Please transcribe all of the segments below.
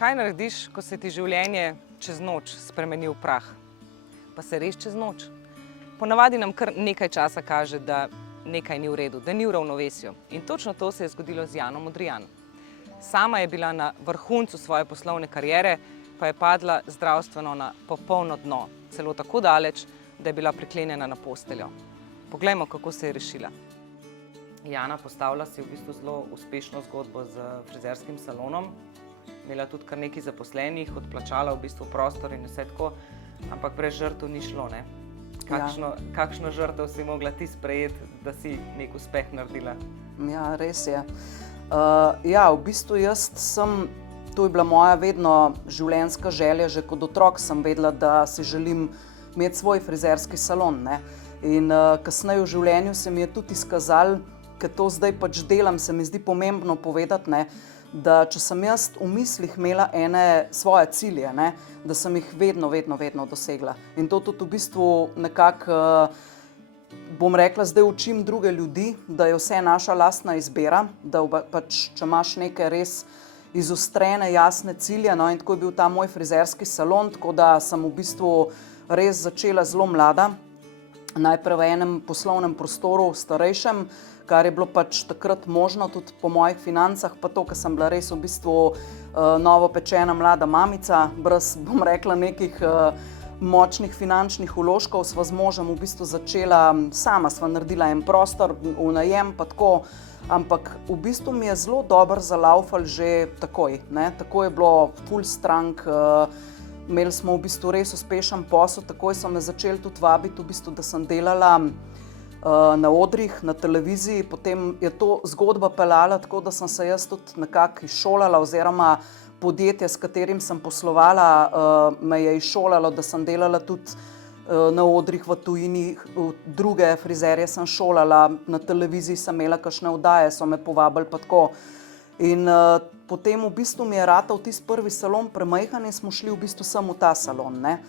Kaj narediš, ko se ti življenje čez noč spremeni v prah? Pa se res čez noč? Ponavadi nam kar nekaj časa kaže, da nekaj ni v redu, da ni v ravnovesju. In točno to se je zgodilo z Jano Modrijan. Sama je bila na vrhuncu svoje poslovne kariere, pa je padla zdravstveno na popolno dno, celo tako daleč, da je bila priklenjena na posteljo. Poglejmo, kako se je rešila. Jana, postavila si v bistvu zelo uspešno zgodbo z frizerskim salonom. Imela tudi kar nekaj zaposlenih, odplačala v bistvu prostor in vse tako, ampak brez žrtev ni šlo, ne? Kakšno žrtev si mogla ti sprejeti, da si nek uspeh naredila? Ja, res je. V bistvu to je bila moja vedno življenjska želja, že kot otrok sem vedela, da si želim imeti svoj frizerski salon, ne? In kasneje v življenju se mi je tudi izkazalo, ker to zdaj pač delam, se mi zdi pomembno povedati, ne, da če sem jaz v mislih imela ene svoje cilje, ne, da sem jih vedno dosegla. In to tudi v bistvu nekako, bom rekla, zdaj učim druge ljudi, da je vse naša lastna izbira, da pač, če imaš neke res izostrene, jasne cilje, no, in tako je bil ta moj frizerski salon, tako da sem v bistvu res začela zelo mlada, najprej v enem poslovnem prostoru, starejšem, kar je bilo pač takrat možno, tudi po mojih financah, pa to, ker sem bila res v bistvu novopečena mlada mamica, brez, bom rekla, nekih močnih finančnih vložkov, sva z možem v bistvu začela, sama sva naredila en prostor v najem, pa tako, ampak v bistvu mi je zelo dobro zalaufal že takoj, ne, tako je bilo ful strank, imeli smo v bistvu res uspešen posel, takoj so me začeli tudi vabiti, v bistvu, da sem delala na odrih, na televiziji, potem je to zgodba peljala tako, da sem se jaz tudi nekako izšolala oziroma podjetje, s katerim sem poslovala, me je izšolalo, da sem delala tudi na odrih v tujini, druge frizerje sem šolala, na televiziji sem imela kakšne oddaje, so me povabili pa tako. In potem v bistvu mi je ratal tisti prvi salon premajhan in smo šli v bistvu samo v ta salon, ne.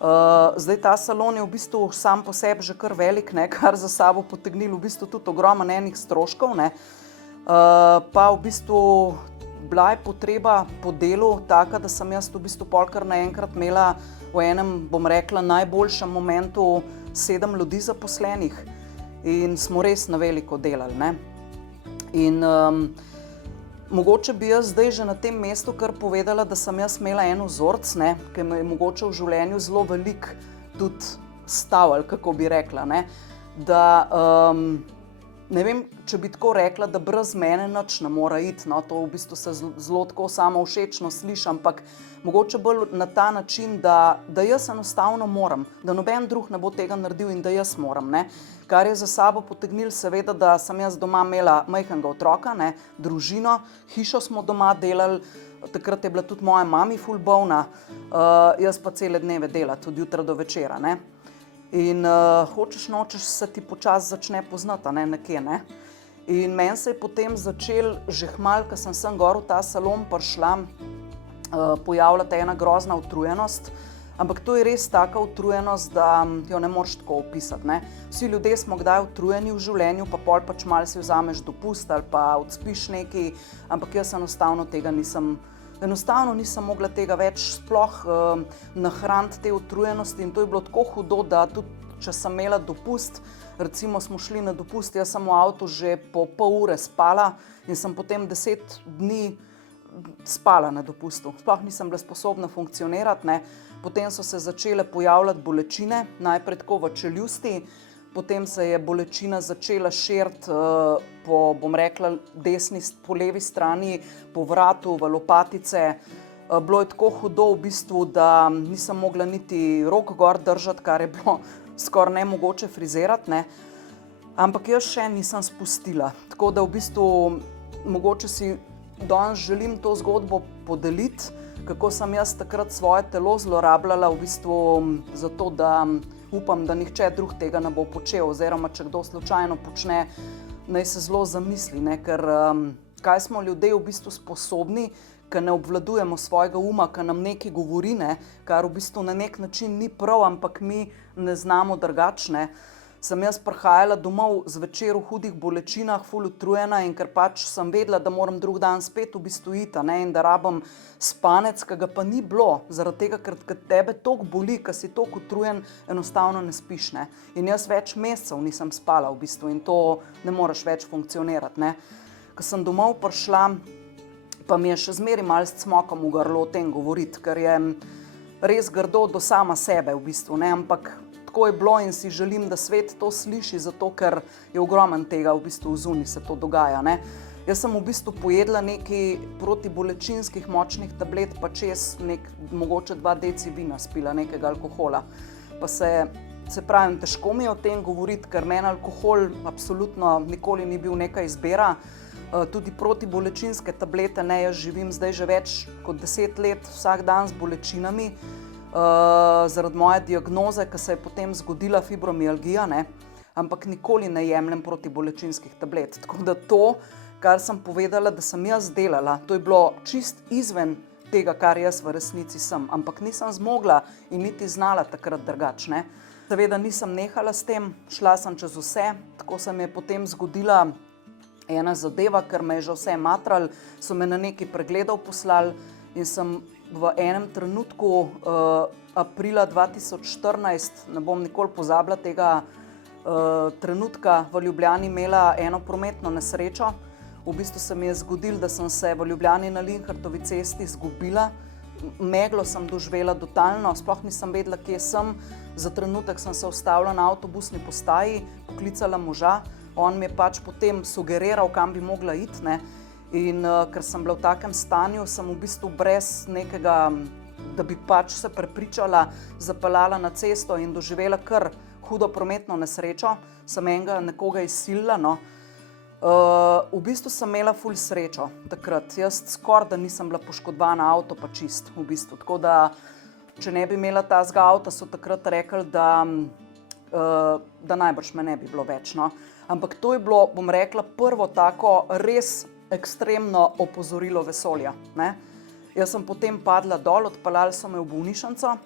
Zdaj ta salon je v bistvu sam po sebi že kar velik, ne, kar za sabo potegnil v bistvu tudi ogromno enih stroškov, ne. Pa v bistvu bila je potreba po delu taka, da sem jaz v bistvu pol kar naenkrat imela v enem, bom rekla, najboljšem momentu 7 ljudi zaposlenih in smo res na veliko delali, ne. In mogoče bi jaz zdaj že na tem mestu kar povedala, da sem jaz imela en vzorec, ne, ki me je mogoče v življenju zelo veliko tudi stal, ali kako bi rekla, ne, da ne vem, če bi tako rekla, da brez mene nič ne more iti, no, to v bistvu se zelo tako samovšečno sliši, ampak mogoče bolj na ta način, da jaz enostavno moram, da noben drug ne bo tega naredil in da jaz moram, ne. Kar je za sabo potegnilo seveda, da sem jaz doma imela majhnega otroka, ne, družino, hišo smo doma delali, takrat je bila tudi moja mami ful bolna, jaz pa cele dneve delati, od jutra do večera, ne. In hočeš nočeš se ti počasi začne poznati, ne, nekje, ne. In meni se je potem začel že kmalu, ko sem sem gor v ta salon prišla, pojavljati ena grozna utrujenost, ampak to je res taka utrujenost, da jo ne moreš tako opisati, ne. Vsi ljudje smo kdaj utrujeni v življenju, pa pol pač malo si vzameš dopust ali pa odspiš nekaj, ampak jaz enostavno nisem mogla tega več sploh nahraniti te utrujenosti in to je bilo tako hudo, da tudi če sem imela dopust, recimo smo šli na dopust, jaz sem v avtu že po pol ure spala in sem potem 10 dni spala na dopustu. Sploh nisem bila sposobna funkcionirati, ne. Potem so se začele pojavljati bolečine, najprej tako v čeljusti, potem se je bolečina začela širiti po, bom rekla, po levi strani, po vratu, v lopatice. Bilo je tako hudo v bistvu, da nisem mogla niti rok gor držati, kar je bilo skoraj nemogoče frizirati, ne. Ampak jaz še nisem spustila. Tako da v bistvu mogoče si danes želim to zgodbo podeliti, kako sem jaz takrat svoje telo zlorabljala v bistvu zato, da upam, da nihče drug tega ne bo počel, oziroma če kdo slučajno počne, naj se zelo zamisli, ne, ker kaj smo ljudje v bistvu sposobni, ker ne obvladujemo svojega uma, ker nam nekaj govori, ne, kar v bistvu na nek način ni prav, ampak mi ne znamo drugačne. sem jaz prihajala domov zvečer v hudih bolečinah, ful utrujena in ker pač sem vedela, da moram drug dan spet v bistvu iti, ne, in da rabim spanec, ki ga pa ni bilo, zaradi tega, ker tebe toliko boli, ker si toliko utrujen, enostavno ne spiš, ne. In jaz več mesecev nisem spala v bistvu in to ne moreš več funkcionirati, ne. Ko sem domov prišla, pa mi je še zmeraj malo s cmokom v grlu o tem govoriti, ker je res grdo do sama sebe v bistvu, ne, ampak tako je bilo in si želim, da svet to sliši, zato ker je ogromen tega v bistvu zunaj se to dogaja, ne. Jaz sem v bistvu pojedla nekaj protibolečinskih močnih tablet, pa čez mogoče 2 deci vina spila, nekega alkohola. Pa se pravim, težko mi je o tem govoriti, ker meni alkohol absolutno nikoli ni bil neka izbira. Tudi protibolečinske tablete, ne, jaz živim zdaj že več kot 10 let vsak dan z bolečinami, zaradi moje diagnoze, ki se je potem zgodila fibromialgija, ne, ampak nikoli ne jemljem protibolečinskih tablet. Tako da to, kar sem povedala, da sem jaz delala, to je bilo čist izven tega, kar jaz v resnici sem, ampak nisem zmogla in niti znala takrat drugače, ne. Seveda nisem nehala s tem, šla sem čez vse, tako se mi je potem zgodila ena zadeva, ker me je že vse matralo, so me na nekaj pregledov poslali in sem v enem trenutku aprila 2014, ne bom nikoli pozabila tega trenutka, v Ljubljani imela eno prometno nesrečo. V bistvu se mi je zgodilo, da sem se v Ljubljani na Linhartovi cesti izgubila. Meglo sem doživela totalno, sploh nisem vedela, kje sem. Za trenutek sem se ustavila na avtobusni postaji, poklicala moža, on mi je pač potem sugeriral, kam bi mogla iti, ne. In ker sem bila v takem stanju, sem v bistvu brez nekega, da bi pač se prepričala, zapeljala na cesto in doživela kar hudo prometno nesrečo, sem nekoga izsilila, no. V bistvu sem imela ful srečo takrat, jaz skoraj da nisem bila poškodovana, avto pa čist v bistvu, tako da če ne bi imela tazga avta, so takrat rekli, da najbrž me ne bi bilo več, no. Ampak to je bilo, bom rekla, prvo tako res ekstremno opozorilo vesolja, ne. Jaz sem potem padla dol, odpeljali so me v bolnišnico,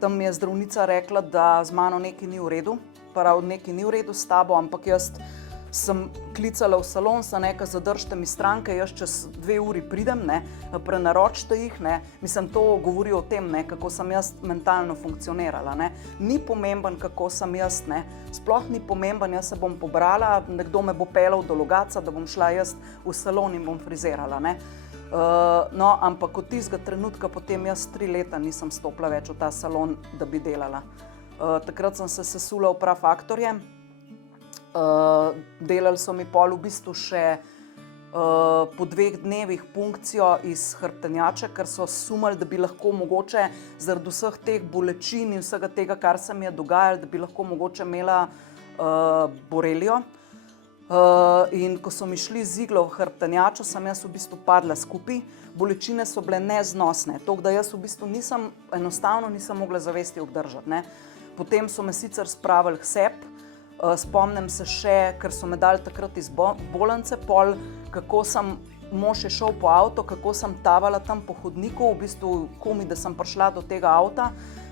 tam mi je zdravnica rekla, da z mano nekaj ni v redu, prav nekaj ni v redu s tabo, ampak jaz sem klicala v salon, sem rekla, zadržite mi stranke, jaz čez 2 uri pridem, ne, prenaročite jih, ne, mislim, to govori o tem, ne, kako sem jaz mentalno funkcionirala, ne. Ni pomemben, kako sem jaz, ne, sploh ni pomemben, jaz se bom pobrala, nekdo me bo peljal do Logatca, da bom šla jaz v salon in bom frizirala, ne. No, ampak od tistega trenutka potem jaz 3 leta nisem stopila več v ta salon, da bi delala. Takrat sem se sesula v prafaktorje. Delali so mi pol v bistvu še po 2 dnevih punkcijo iz hrbtenjače, ker so sumili, da bi lahko mogoče zaradi vseh teh bolečin in vsega tega, kar se mi je dogajalo, da bi lahko mogoče imela borelijo. In ko so mi šli z iglo v hrbtenjačo, sem jaz v bistvu padla skupaj, bolečine so bile neznosne, tako da jaz v bistvu enostavno nisem mogla zavesti obdržati, ne. Potem so me sicer spravili k sebi. Spomnim se še, ker so me dali takrat iz bolnice pol, kako sem, mož je šel po avto, kako sem tavala tam po hodniku, v bistvu komaj, da sem prišla do tega avta,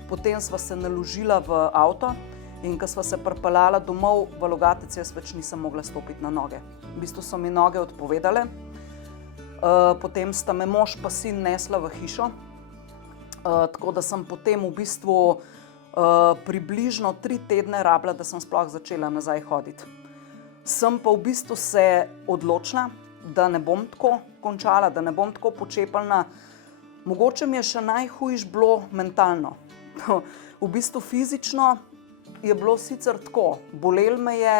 potem sva se naložila v avto in ko sva se pripeljala domov v Logatec, jaz več nisem mogla stopiti na noge. V bistvu so mi noge odpovedale, potem sta me mož pa sin nesla v hišo, tako da sem potem v bistvu približno 3 tedne rabila, da sem sploh začela nazaj hoditi. Sem pa v bistvu se odločila, da ne bom tako končala, da ne bom tako počepalna. Mogoče mi je še najhujše bilo mentalno. V bistvu fizično je bilo sicer tako, bolelo me je,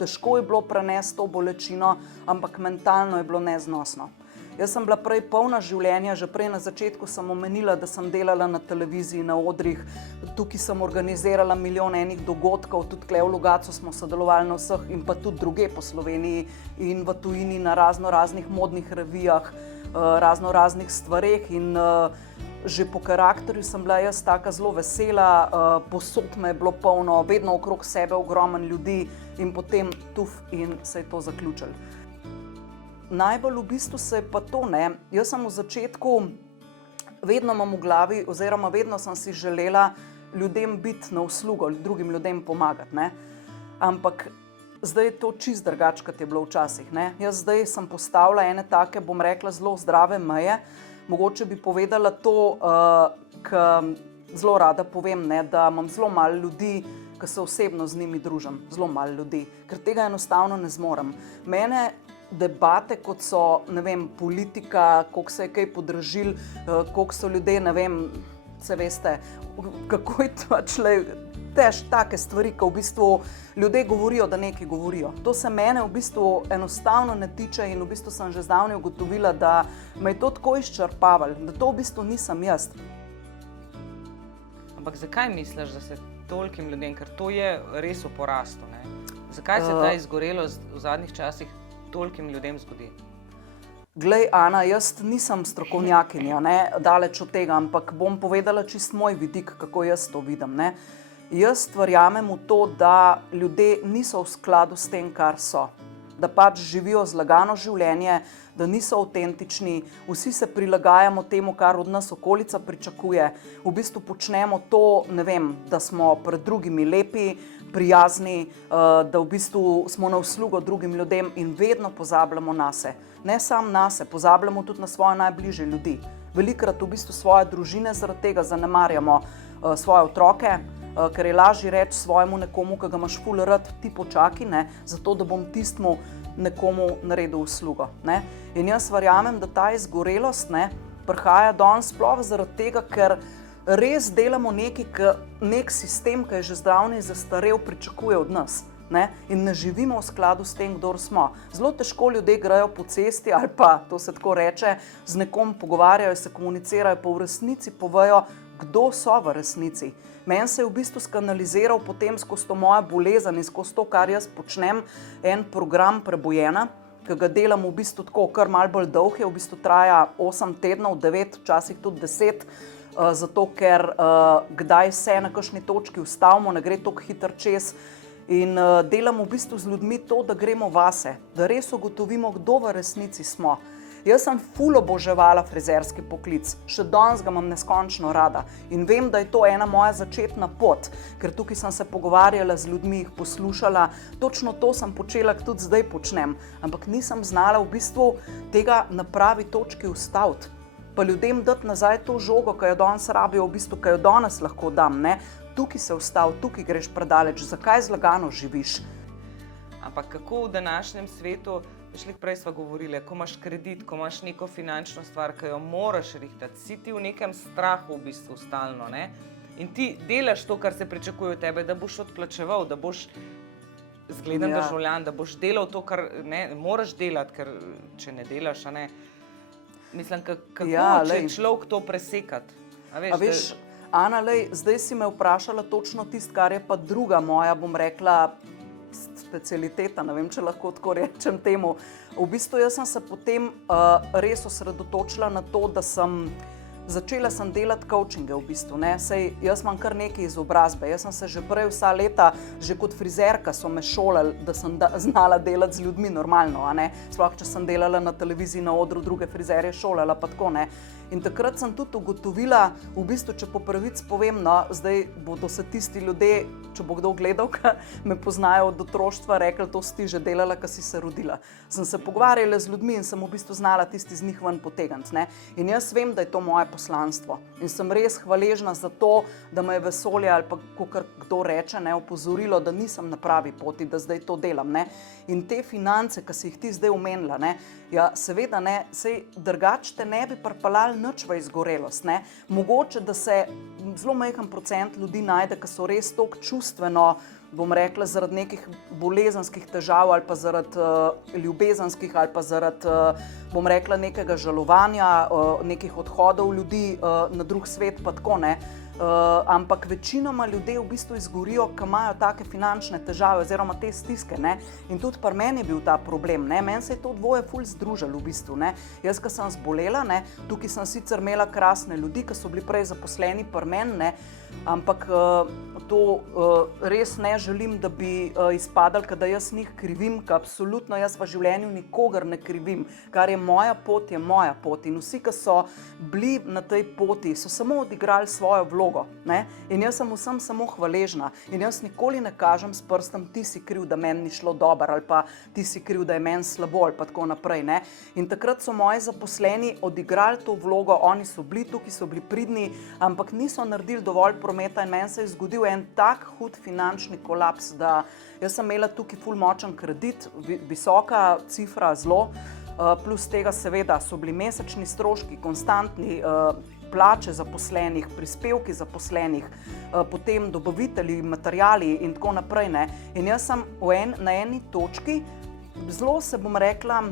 težko je bilo prenesti to bolečino, ampak mentalno je bilo neznosno. Jaz sem bila prej polna življenja, že prej na začetku sem omenila, da sem delala na televiziji, na odrih, tukaj sem organizirala milijon enih dogodkov, tudi tukaj v Logatcu smo sodelovali na vseh in pa tudi drugje po Sloveniji in v tujini na raznih modnih revijah, raznih stvareh in že po karakterju sem bila jaz taka zelo vesela, povsod me je bilo polno, vedno okrog sebe ogromen ljudi in potem tuf in se je to zaključilo. Najbolj v bistvu se je pa to, ne, jaz sem v začetku, vedno imam v glavi oziroma vedno sem si želela ljudem biti na uslugo, drugim ljudem pomagati, ne. ampak zdaj je to čist drugače, kot je bilo včasih. Ne? Jaz zdaj sem postavila ene take, bom rekla, zelo zdrave meje. Mogoče bi povedala to, kar zelo rada povem, ne, da imam zelo malo ljudi, ki se osebno z njimi družim, zelo malo ljudi, ker tega enostavno ne zmorem. Mene debate, kot so, ne vem, politika, koliko se je kaj podražil, koliko so ljudje, ne vem, se veste, kako je pač take stvari, ki v bistvu ljudje govorijo, da nekaj govorijo. To se mene v bistvu enostavno ne tiče in v bistvu sem že zdavnaj ugotovila, da me je to tako izčrpavalo, da to v bistvu nisem jaz. Ampak zakaj misliš, da se tolikim ljudem, ker to je res v porastu, ne? Zakaj se ta izgorelost v zadnjih časih tolikim ljudem zgodi? Glej, Ana, jaz nisem strokovnjakinja, ne, daleč od tega, ampak bom povedala čist moj vidik, kako jaz to vidim, ne. Jaz verjamem v to, da ljudje niso v skladu s tem, kar so. Da pač živijo zlagano življenje, da niso avtentični, vsi se prilagajamo temu, kar od nas okolica pričakuje. V bistvu počnemo to, ne vem, da smo pred drugimi lepi, prijazni, da v bistvu smo na uslugo drugim ljudem in vedno pozabljamo nase. Ne samo nase, pozabljamo tudi na svoje najbližje ljudi. Velikokrat v bistvu svoje družine zaradi tega zanemarjamo, svoje otroke, ker je lažje reči svojemu nekomu, ki ga imaš ful rad, ti počakaj, ne, zato da bom tistemu nekomu naredil uslugo. Ne. In jaz verjamem, da ta izgorelost, ne, prihaja danes sploh zaradi tega, ker res delamo nek sistem, ki je že zdavnaj zastarel, pričakuje od nas. Ne? In ne živimo v skladu s tem, kdor smo. Zelo težko ljudje grejo po cesti ali pa, to se tako reče, z nekom pogovarjajo, se komunicirajo, pa v resnici povejo, kdo so v resnici. Meni se je v bistvu skanaliziral potem skozi to moja bolezen in skozi to, kar jaz počnem, en program Prebojena, ki ga delam v bistvu tako, kar malo bolj dolg je, v bistvu traja 8 tednov, 9, včasih tudi 10, zato ker kdaj se na kakšni točki ustavimo, ne gre toliko hitro čez. In delamo v bistvu z ljudmi to, da gremo vase, da res ugotovimo, kdo v resnici smo. Jaz sem ful oboževala frizerski poklic, še danes ga imam neskončno rada in vem, da je to ena moja začetna pot, ker tukaj sem se pogovarjala z ljudmi, jih poslušala, točno to sem počela, tudi zdaj počnem, ampak nisem znala v bistvu tega na pravi točki ustaviti. Pa ljudem dati nazaj to žogo, ki jo danes rabijo, v bistvu, ki jo danes lahko dam, ne? Tukaj se ustavi, tukaj greš predaleč, zakaj zlagano živiš? Ampak kako v današnjem svetu, veš, prej sva govorili, ko imaš kredit, ko imaš neko finančno stvar, ki jo moraš rihtati, si ti v nekem strahu v bistvu stalno, ne? In ti delaš to, kar se pričakuje od tebe, da boš odplačeval, da boš zgleden državljan, da boš delal to, kar ne moraš delati, ker če ne delaš, a ne. Mislim, kako če človek to presekati? A veš, Ana, zdaj si me vprašala točno tisto, kar je pa druga moja, bom rekla, specialiteta, ne vem, če lahko tako rečem temu. V bistvu jaz sem se potem res osredotočila na to, da začela delati coachinge v bistvu, ne. Sej jaz imam kar nekaj izobrazbe, jaz sem se že prej vsa leta, že kot frizerka so me šolali, da sem znala delati z ljudmi normalno, a ne. Sploh, če sem delala na televiziji na odru, druge frizerje šolala, pa tako, ne. In takrat sem tudi ugotovila, v bistvu, če po pravici povem, no, zdaj bodo se tisti ljudje, če bo kdo gledal, ki me poznajo od otroštva, rekli, to si ti že delala, ko si se rodila. Sem se pogovarjala z ljudmi in sem v bistvu znala tisti z njih ven potegniti, ne. In jaz vem, da je to moje poslanstvo. In sem res hvaležna za to, da me je vesolje ali pa kakor kdo reče, ne, opozorilo, da nisem na pravi poti, da zdaj to delam, ne. In te finance, ki si jih ti zdaj omenila, ne, ja, seveda ne, sej drugače te ne bi pripeljali nič v izgorelost, ne. Mogoče, da se zelo majhen procent ljudi najde, ki so res toliko čustveno, bom rekla, zaradi nekih bolezenskih težav ali pa zaradi ljubezenskih ali pa zaradi, bom rekla, nekega žalovanja, nekih odhodov ljudi na drug svet, pa tako, ne. Ampak večinoma ljudje v bistvu izgorijo, ki imajo take finančne težave oziroma te stiske, ne. In tudi pri meni je bil ta problem, ne. Meni se je to dvoje ful združilo v bistvu, ne. Jaz, ko sem zbolela, ne, tukaj sem sicer imela krasne ljudi, ki so bili prej zaposleni pri meni, ne, ampak to res ne želim, da bi izpadali, da jaz njih krivim, ker absolutno jaz v življenju nikogar ne krivim. Kar je moja pot, je moja pot. In vsi, ki so bili na tej poti, so samo odigrali svojo vlogo. vlogo. Ne? In jaz sem vsem samo hvaležna in jaz nikoli ne kažem s prstom, ti si kriv, da meni ni šlo dobro ali pa ti si kriv, da je meni slabo ali pa tako naprej. Ne? In takrat so moji zaposleni odigrali to vlogo, oni so bili tukaj, so bili pridni, ampak niso naredili dovolj prometa in meni se je zgodil en tak hud finančni kolaps, da jaz sem imela tukaj ful močen kredit, visoka cifra, zelo, plus tega seveda so bili mesečni stroški, konstantni, plače zaposlenih, prispevki zaposlenih, potem dobavitelji, materiali in tako naprej. Ne. In jaz sem na eni točki zelo, se bom rekla,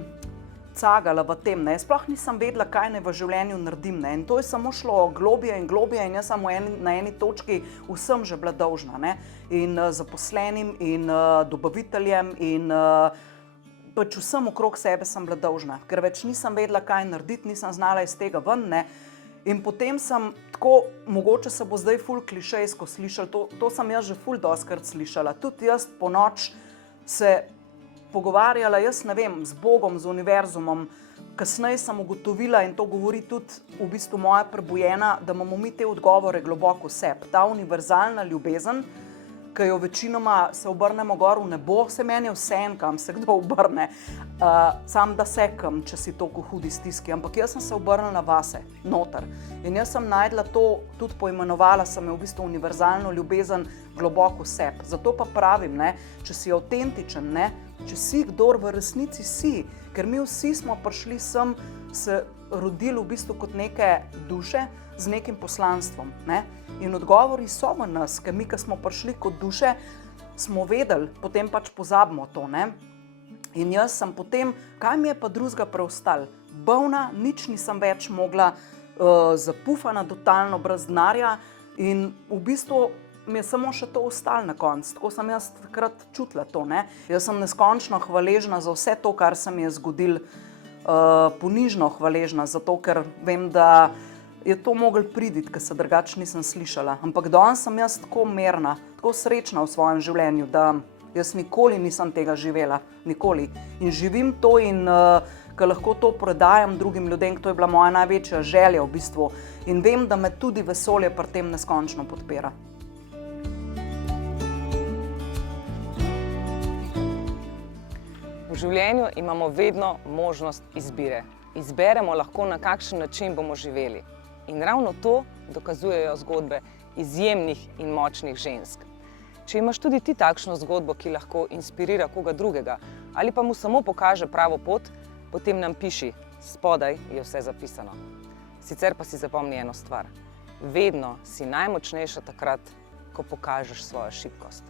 cagala v tem. Ne. Sploh nisem vedela, kaj naj v življenju naredim. Ne. In to je samo šlo globje in globje in jaz sem na eni točki vsem že bila dolžna. Ne. In zaposlenim in dobaviteljem in pač vsem okrog sebe sem bila dolžna, ker več nisem vedela, kaj narediti, nisem znala iz tega ven. Ne. In potem sem tako, mogoče se bo zdaj ful klišejsko slišalo, to sem jaz že ful dostikrat slišala. Tudi jaz po noč se pogovarjala, jaz ne vem, z Bogom, z univerzumom. Kasneje sem ugotovila, in to govori tudi v bistvu moja prebujena, da imamo mi te odgovore globoko v sebi. Ta univerzalna ljubezen, ki jo večinoma se obrnemo gor v nebo, se meni je vseeno, kam se kdo obrne, sam da sekam, če si toliko hudi stiski, ampak jaz sem se obrnila vase, noter. In jaz sem najdla to, tudi poimenovala sem jo v bistvu univerzalno ljubezen globoko v sebi. Zato pa pravim, ne, če si avtentičen, ne, če si, kdor v resnici si, ker mi vsi smo prišli sem, se rodili v bistvu kot neke duše z nekim poslanstvom. Ne? In odgovori so v nas, ker mi, ki smo prišli kot duše, smo vedeli, potem pač pozabimo to. Ne? In jaz sem potem, kaj mi je pa drugega preostalo? Bolna, nič nisem več mogla, zapufana, totalno brez denarja in v bistvu mi je samo še to ostalo na koncu. Tako sem jaz takrat čutila to. Ne? Jaz sem neskončno hvaležna za vse to, kar se mi je zgodilo, ponižno hvaležna, zato ker vem, da je to moglo priti, ker se drugače nisem slišala. Ampak danes sem jaz tako mirna, tako srečna v svojem življenju, da jaz nikoli nisem tega živela, nikoli. In živim to in ker lahko to predajam drugim ljudem, to je bila moja največja želja v bistvu. In vem, da me tudi vesolje pri tem neskončno podpira. V življenju imamo vedno možnost izbire. Izberemo lahko, na kakšen način bomo živeli. In ravno to dokazujejo zgodbe izjemnih in močnih žensk. Če imaš tudi ti takšno zgodbo, ki lahko inspirira koga drugega ali pa mu samo pokaže pravo pot, potem nam piši, spodaj je vse zapisano. Sicer pa si zapomni eno stvar. Vedno si najmočnejša takrat, ko pokažeš svojo šibkost.